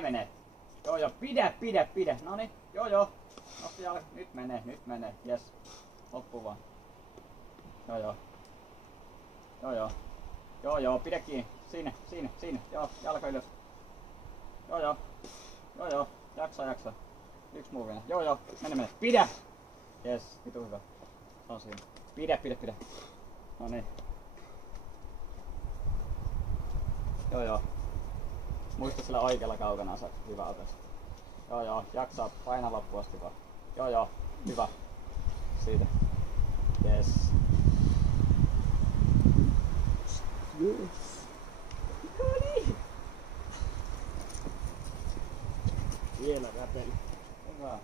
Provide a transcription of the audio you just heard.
Menee. Joo, pidä. Noniin, joo. Nosti jalka. Nyt menee. Jes. Loppu vaan. Joo, pidä kiinni. Siinä. Joo, jalka ylös. Joo. Jaksa. Yksi muu vielä. Joo. Mene. Pidä! Jes, vitu hyvä. Se on siinä. Pidä. Noniin. Joo. Muista sillä oikealla kaukana se hyvä otes. Joo. Jaksaa painaa loppuun asti vaan. Joo. Hyvä. Siitä. Jes. Noniin. Vielä räpeli. Hyvä.